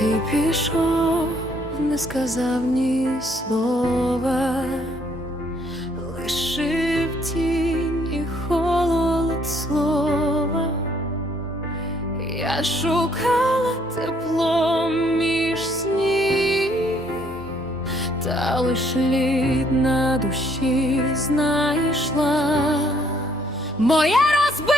Ти пішов, не сказав ні слова, лишив тінь і холод слова. Я шукала тепло між снів, та лиш лід на душі знайшла. Моє розбите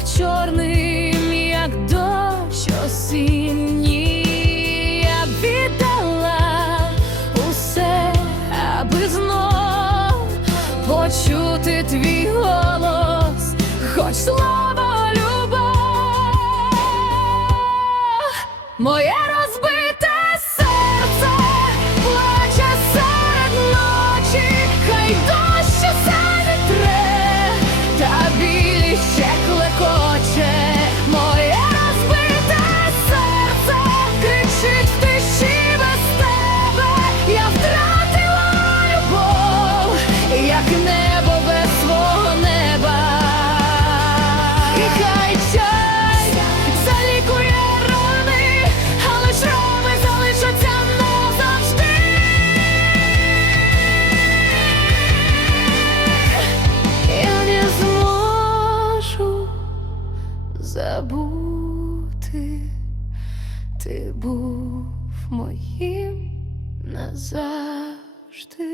став чорним, як дощ осінній. Я віддала усе, аби знов почути твій голос, хоч слово любов. Моє розбите забути, ти був моїм назавжди.